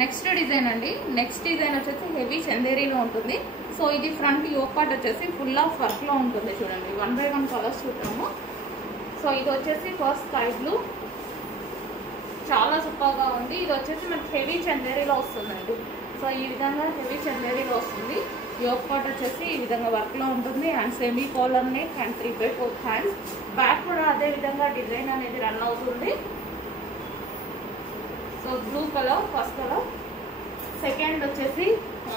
Next design అండి. Next design వచ్చేసి heavy చందేరీలో ఉంటుంది. సో ఇది ఫ్రంట్ యోక్ పార్ట్ వచ్చేసి ఫుల్ ఆఫ్ వర్క్ లో ఉంటుంది. చూడండి 1 by 1 కలర్స్ చూద్దాము. సో ఇది వచ్చేసి ఫస్ట్ స్కై బ్లూ, చాలా సూపర్ గా ఉంది. ఇది వచ్చేసి మనకి హెవీ చందేరీలో వస్తుందండి. సో ఈ విధంగా హెవీ చందేరీలో వస్తుంది. యోక్ పార్ట్ వచ్చేసి ఈ విధంగా వర్క్ లో ఉంటుంది and semi collar neck and 3/4 hands. Back కూడా అదే విధంగా డిజైన్ అనేది రన్ అవుతుంది. So blue colour first colour, second వచ్చేసి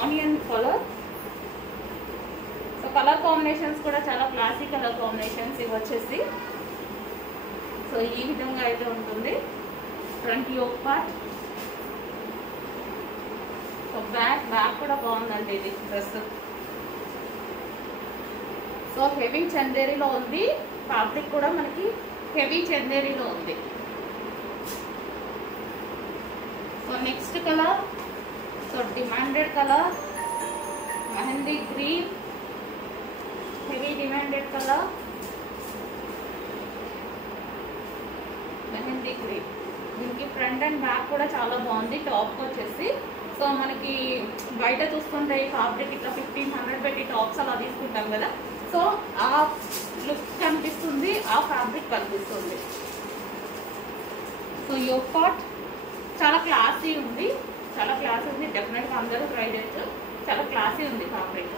onion colour. So colour combinations కూడా చాలా క్లాసిక్ కలర్ కాంబినేషన్స్ ఇవి వచ్చేసి. సో ఈ విధంగా అయితే ఉంటుంది front yoke part. So back కూడా బాగుందండి ఇది డ్రెస్. సో హెవీ చందేరీలో ఉంది. ఫ్యాబ్రిక్ కూడా మనకి హెవీ చందేరీలో ఉంది. So next colour, so demanded colour mehndi green, heavy demanded colour mehndi green. దీనికి ఫ్రంట్ అండ్ బ్యాక్ కూడా చాలా బాగుంది. టాప్ వచ్చేసి సో మనకి బయట చూస్తుంటే ఈ ఫ్యాబ్రిక్ ఇట్లా 1500 పెట్టి టాప్స్ అలా తీసుకుంటాం కదా, సో ఆ లుక్ కనిపిస్తుంది, ఆ ఫ్యాబ్రిక్ కనిపిస్తుంది. సో యోక్ పార్ట్ చాలా క్లాసీ ఉంది, చాలా క్లాసీ ఉంది. డెఫినెట్గా అందరూ ట్రై చేయొచ్చు. చాలా క్లాసీ ఉంది ఫ్యాబ్రిక్.